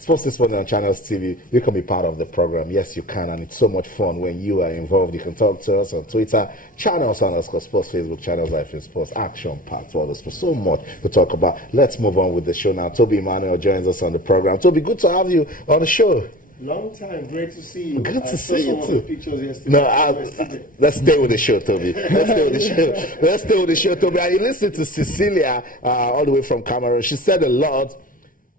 Sports this morning on Channels TV. You can be part of the program. Yes, you can, and it's so much fun when you are involved. You can talk to us on Twitter, Channels_Sports, Facebook, Channels Life in Sports, Action Part, all this. So much to talk about. Let's move on with the show now. Toby Emmanuel joins us on the program. Toby, good to have you on the show. Long time, great to see you. Good to see you too. Pictures yesterday. Let's stay with the show, Toby. Let's stay with the show, Toby. I listened to Cecilia all the way from Cameroon. She said a lot,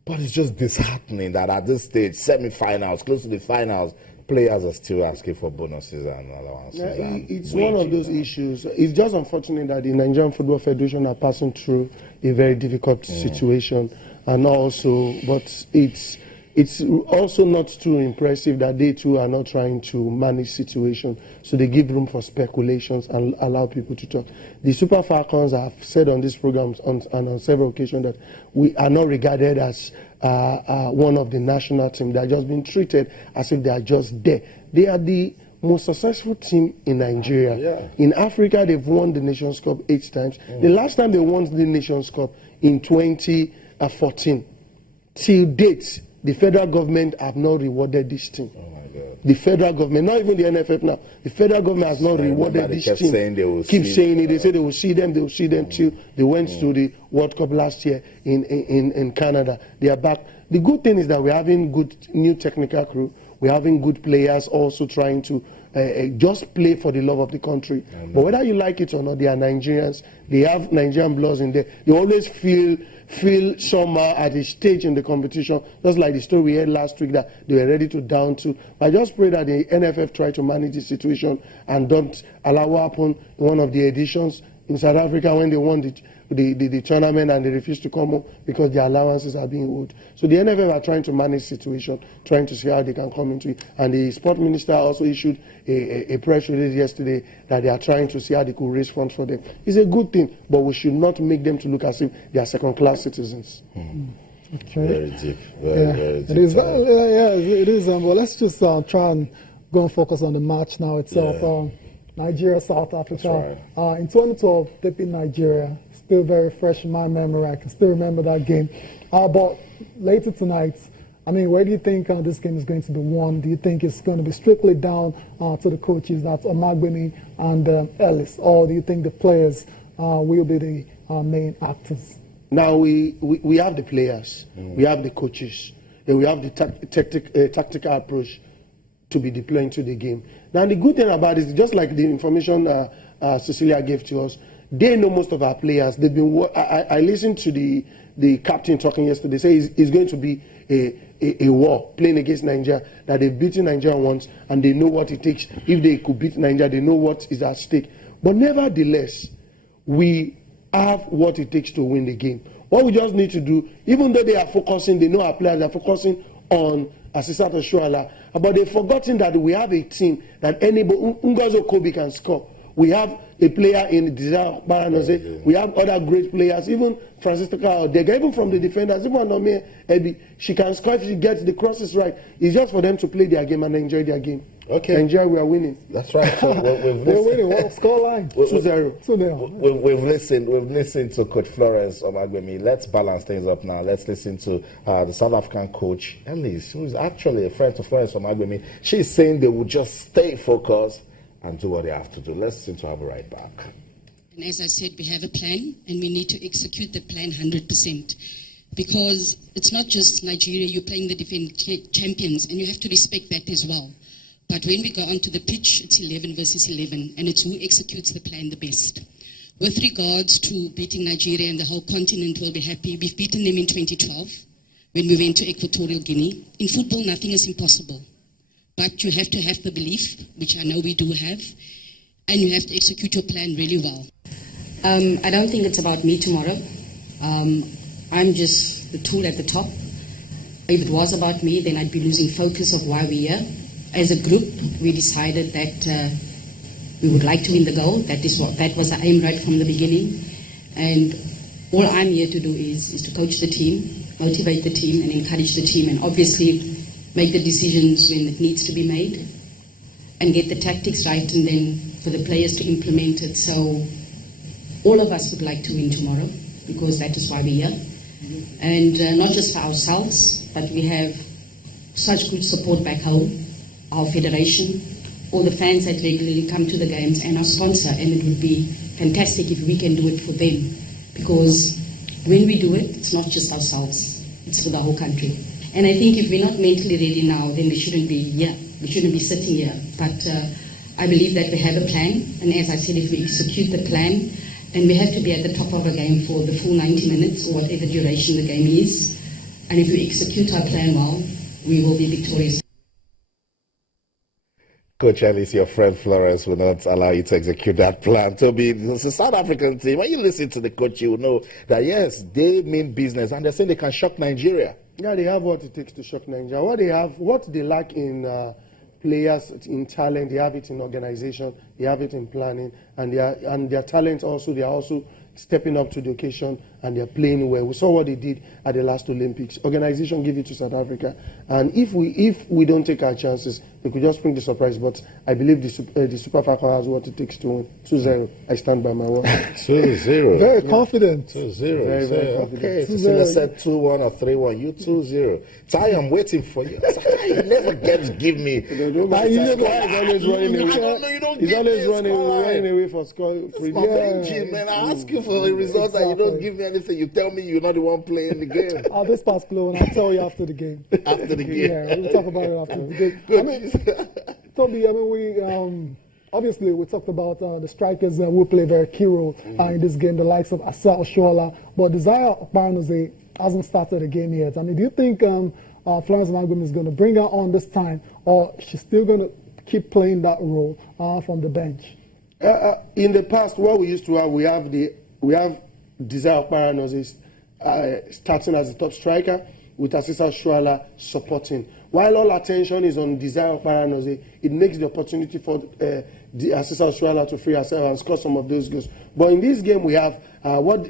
but it's just disheartening that at this stage, semi-finals, close to the finals, players are still asking for bonuses and allowances. Yeah, it's one of those issues. It's just unfortunate that the Nigerian Football Federation are passing through a very difficult situation, and also, but it's also not too impressive that they too are not trying to manage situation, so they give room for speculations and allow people to talk. The Super Falcons have said on this program on several occasions that we are not regarded as one of the national team. They are just being treated as if they are just there. They are the most successful team in Nigeria. Yeah. In Africa, they've won the Nations Cup 8 times. The last time they won the Nations Cup in 2014. Till date, the federal government have not rewarded this team. Oh my God. The federal government, not even the NFF now, the federal government has not rewarded this team. Keep saying it. They say they will see them till they went to the World Cup last year in Canada. They are back. The good thing is that we're having good new technical crew. We're having good players also trying to just play for the love of the country. But whether you like it or not, they are Nigerians. They have Nigerian bloods in there. They always feel somehow at a stage in the competition, just like the story we heard last week that they were ready to down to. I just pray that the NFF try to manage the situation and don't allow what happened in one of the editions in South Africa when they won the tournament and they refused to come home because their allowances are being owed. So the NFF are trying to manage the situation, trying to see how they can come into it. And the sport minister also issued a press release yesterday that they are trying to see how they could raise funds for them. It's a good thing, but we should not make them to look as if they are second-class citizens. Okay. Very deep. Very deep. It is. It is. Well, let's just try and go and focus on the match now itself. Yeah. Nigeria, South Africa. Right. In 2012, they beat Nigeria. Still very fresh in my memory. I can still remember that game. But later tonight, I mean, where do you think this game is going to be won? Do you think it's going to be strictly down to the coaches, that's Omagbemi and Ellis, or do you think the players will be the main actors? Now we have the players, we have the coaches, and we have the tactical approach to be deploying to the game. Now the good thing about it is just like the information Cecilia gave to us, they know most of our players. They've been. I listened to the captain talking yesterday. Say it's going to be a war playing against Nigeria. That they've beaten Nigeria once and they know what it takes. If they could beat Nigeria, they know what is at stake. But nevertheless, we have what it takes to win the game. What we just need to do, even though they are focusing, they know our players are focusing on Asisat Oshoala, but they've forgotten that we have a team that anybody, Ngozi Okobi can score. We have a player in Desire Baranose. We have other great players, even Francis Odega, even from the defenders, even Anome Ebi. She can score if she gets the crosses right. It's just for them to play their game and enjoy their game. Okay. Nigeria, we are winning. That's right. So we're winning. What score line? 2-0. 2-0. We've listened to Coach Florence Omagbemi. Let's balance things up now. Let's listen to the South African coach, Elise, who is actually a friend to Florence Omagbemi. She's saying they will just stay focused and do what they have to do. Let's listen to her right back. And as I said, we have a plan and we need to execute the plan 100%. Because it's not just Nigeria, you're playing the defending champions and you have to respect that as well. But when we go onto the pitch, it's 11 versus 11 and it's who executes the plan the best. With regards to beating Nigeria, and the whole continent will be happy, we've beaten them in 2012 when we went to Equatorial Guinea. In football, nothing is impossible. But you have to have the belief, which I know we do have, and you have to execute your plan really well. I don't think it's about me tomorrow. I'm just the tool at the top. If it was about me, then I'd be losing focus of why we're here. As a group, we decided that we would like to win the goal. That was our aim right from the beginning. And all I'm here to do is to coach the team, motivate the team, and encourage the team, and obviously make the decisions when it needs to be made, and get the tactics right, and then for the players to implement it. So all of us would like to win tomorrow, because that is why we're here. And not just for ourselves, but we have such good support back home, our federation, all the fans that regularly come to the games, and our sponsor, and it would be fantastic if we can do it for them, because when we do it, it's not just ourselves, it's for the whole country. And I think if we're not mentally ready now, then we shouldn't be here. We shouldn't be sitting here. But I believe that we have a plan, and as I said, if we execute the plan, and we have to be at the top of our game for the full 90 minutes or whatever duration the game is, and if we execute our plan well, we will be victorious. Coach Ellis, your friend Florence will not allow you to execute that plan. Toby, it's a South African team. When you listen to the coach, you will know that, yes, they mean business, and they're saying they can shock Nigeria. Yeah, they have what it takes to shock Nigeria. What they lack in players, in talent, they have it in organization, they have it in planning, and their talent also, they are also stepping up to the occasion, and they're playing well. We saw what they did at the last Olympics. Organization gave it to South Africa, and if we don't take our chances, we could just bring the surprise. But I believe the Super Falcons has what it takes to win 2-0. I stand by my word. 2-0. Very confident. 2-0. Very confident. Okay, Cecilia said 2-1 or 3-1. You 2-0. Tai, I'm waiting for you. You never get to give me. He's always running away. He's always running away for score. Man, I ask you for the results and you don't give me anything. You tell me you're not the one playing the game. This part's blown. I'll tell you after the game. After the game. Yeah, we'll talk about it after the game. I mean, Toby, we obviously we talked about the strikers will play a very key role in this game, the likes of Asa Oshoala, but Desire Okparanosey hasn't started the game yet. I mean, do you think Florence Mangum is going to bring her on this time, or she's still going to keep playing that role from the bench? In the past, what we used to have, we have Desire Okparanosey starting as the top striker, with Asisa Oshoala supporting. While all attention is on Desire Okparanosey, it makes the opportunity for Asisa Oshoala to free herself and score some of those goals. But in this game, we have what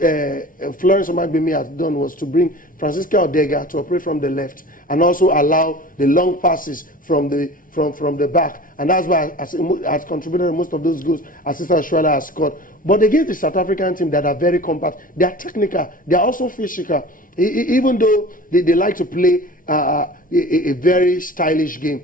Florence Omagbemi has done was to bring Francisca Odega to operate from the left and also allow the long passes from the back. And that's why has contributed to most of those goals Asisa Oshoala has scored. But against the South African team that are very compact, they are technical, they are also physical. Even though they like to play a very stylish game.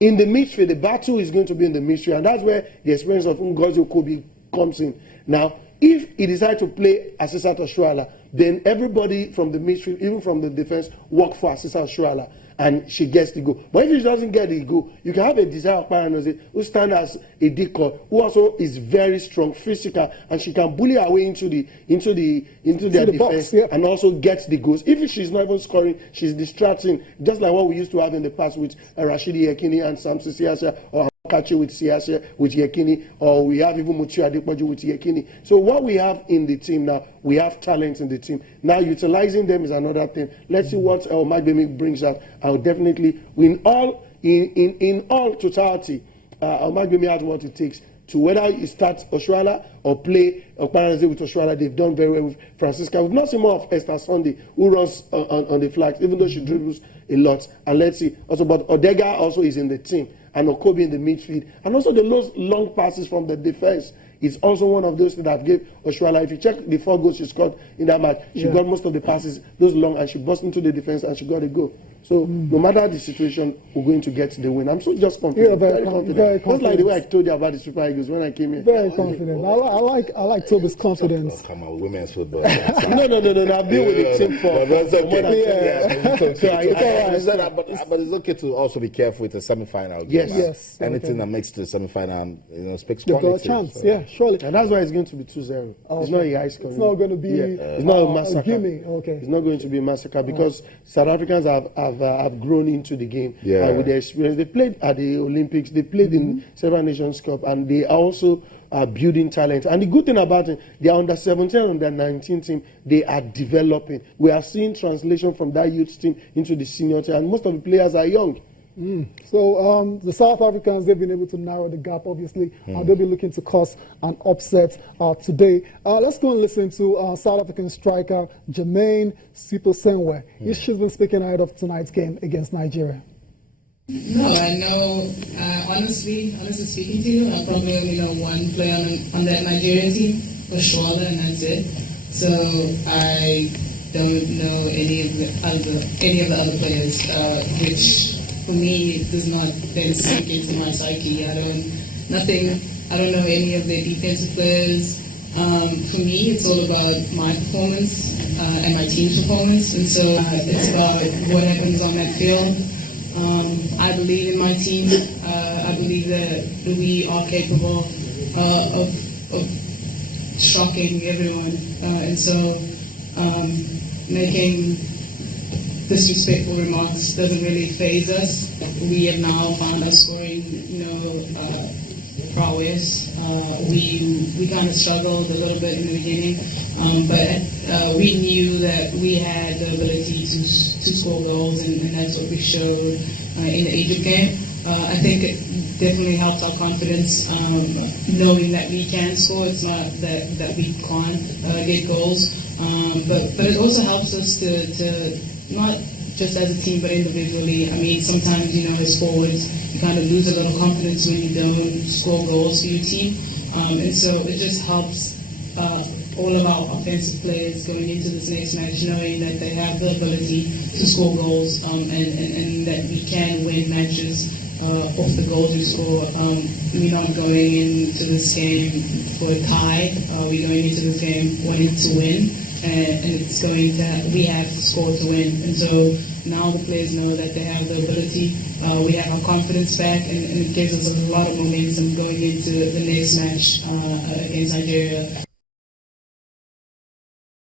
In the midfield, the battle is going to be in the midfield, and that's where the experience of Ngozi Okobi comes in. Now, if he decides to play Asisa Oshoala, then everybody from the midfield, even from the defense, work for Asisa Oshoala, and she gets the goal. But if she doesn't get the goal, you can have a Desire Okparanosey who stands as a decoy, who also is very strong, physical, and she can bully her way into their defense box, yeah, and also get the goals. If she's not even scoring, she's distracting, just like what we used to have in the past with Rashidi Yekini and Samson Siasia, or Kachi with Siasia, with Yekini, or we have even Mutu Adepoju with Yekini. So what we have in the team now, we have talent in the team. Now utilizing them is another thing. Let's see what Omagbemi brings out. I'll definitely win in all totality. Omagbemi has what it takes to, whether you start Oshoala or play Okparanosey with Oshoala. They've done very well with Francisca. We've not seen more of Esther Sunday, who runs on the flags, even though she dribbles a lot. And let's see also, but Odega also is in the team, and Okobi in the midfield, and also the long passes from the defense is also one of those that gave Oshoala. If you check the 4 goals she scored in that match, she got most of the passes, those long, and she burst into the defense and she got a goal. So no matter the situation, we're going to get the win. I'm so just confident. Yeah, very confident. Just like the way I told you about the Super Eagles when I came here. Very confident. I like Toby's confidence. Come on, women's football. No. I've been with the team for more than 10 years. But it's okay to also be careful with the semi-final. Yes. Anything that makes the semi-final, speaks They've quality. got a chance, yeah, surely. And that's why it's going to be 2-0. It's not a high score. It's not going to be. It's not a massacre. Gimme. Okay. It's not going to be a massacre because South Africans have grown into the game with their experience. They played at the Olympics. They played in Seven Nations Cup, and they also are building talent. And the good thing about it, they are under 17 and under 19 team. They are developing. We are seeing translation from that youth team into the senior team, and most of the players are young. So the South Africans, they've been able to narrow the gap, obviously. They'll be looking to cause an upset today. Let's go and listen to South African striker Jermaine Siposenwe. She's been speaking ahead of tonight's game against Nigeria. No, I know, honestly speaking to you, I probably only know one player on that Nigerian team, Oshoala, and that's it. So I don't know any of the other players, which for me, it does not then sink into my psyche. I don't know any of the defensive players. For me, it's all about my performance and my team's performance, and so it's about what happens on that field. I believe in my team. I believe that we are capable of shocking everyone, and so making disrespectful remarks doesn't really faze us. We have now found our scoring, prowess. We kind of struggled a little bit in the beginning, but we knew that we had the ability to score goals, and that's what we showed in the Egypt game. I think it definitely helped our confidence, knowing that we can score. It's not that we can't get goals, but it also helps us to not just as a team but individually. I mean, sometimes, as forwards, you kind of lose a little confidence when you don't score goals for your team, and so it just helps all of our offensive players going into this next match, knowing that they have the ability to score goals, and that we can win matches off the goals we score. We're not going into this game for a tie. We're going into this game wanting to win, and it's we have to score to win. And so now the players know that they have the ability. We have our confidence back, and it gives us a lot of momentum going into the next match against Nigeria.